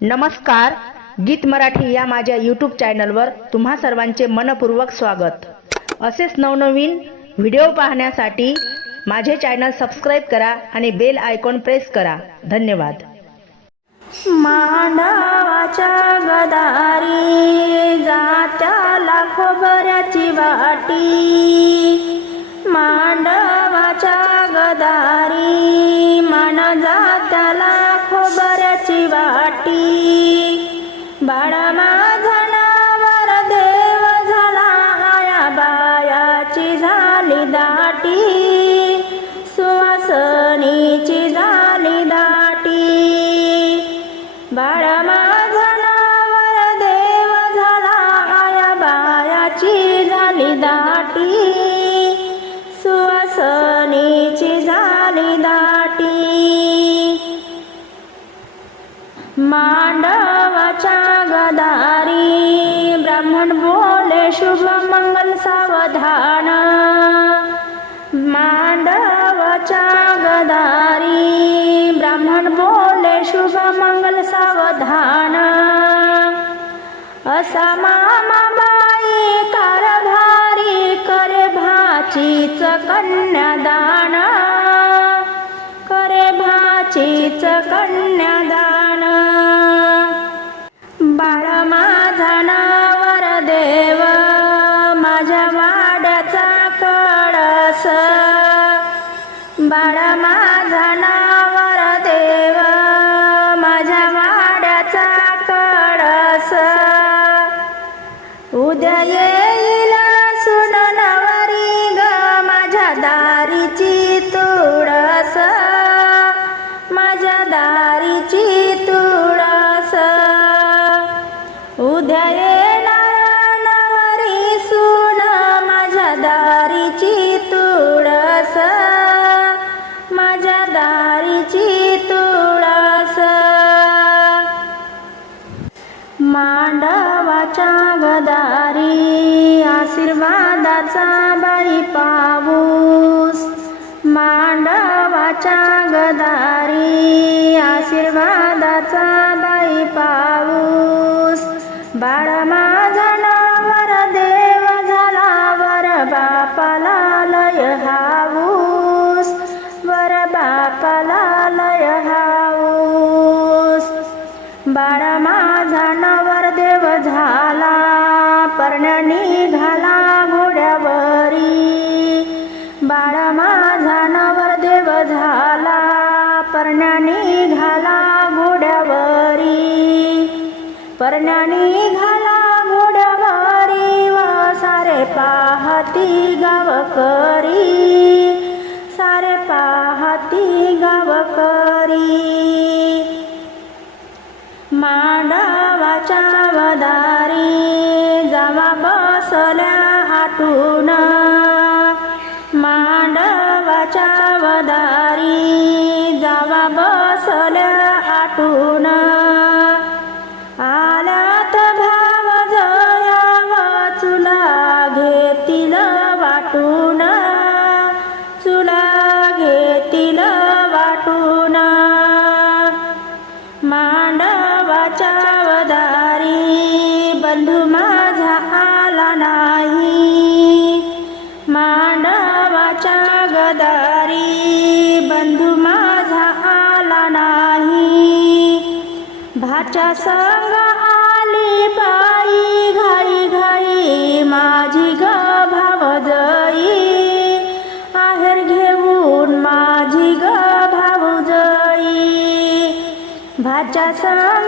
नमस्कार गीत मराठी या माझ्या यूट्यूब चॅनलवर तुम्हा सर्वांचे मनपूर्वक स्वागत. असेच नवनवीन व्हिडिओ पाहण्यासाठी माझे चॅनल सबस्क्राईब करा आणि बेल आयकॉन प्रेस करा. धन्यवाद. मांडवाच्या गदारी जात्या लाखो बऱ्याची वाटी. मांडवाच्या गदारी मांडवाच्या गदारी. ब्राह्मण बोले शुभ मंगल सावधान. मांडवाच्या गदारी. ब्राह्मण बोले शुभ मंगल सावधान. असा मामाबाई कारभारी करे भाचीच कन्यादान. करे भाचीच कन्या बाळ माझा नावर देव माझ्या वाड्याचा कळस. बाळ माझा नावर देव माझ्या वाड्याचा कळस. उद्या येईल सुन नवरी ग माझ्या दारीची तुळस. माझ्या दारी मांडवाच्या गदारी आशीर्वादाचा बाई पाऊस. मांडवाच्या गदारी आशीर्वादाचा बाई पाऊस. बाळा माझा नावर देव झाला वर बापाला लय हा गावकरी. मांडवाच्या वदारी जावा बसल्या आटून मांडवाच्या वदारी जावा बसल्या आटून आल्यात भाव जया वाचुला घेतील वाटून. पांडवाच्या वदारी बंधू माझा आला नाही. मांडवाच्या गदारी बंधू माझा आला नाही. भाच्या भाच्या संग आली आहेर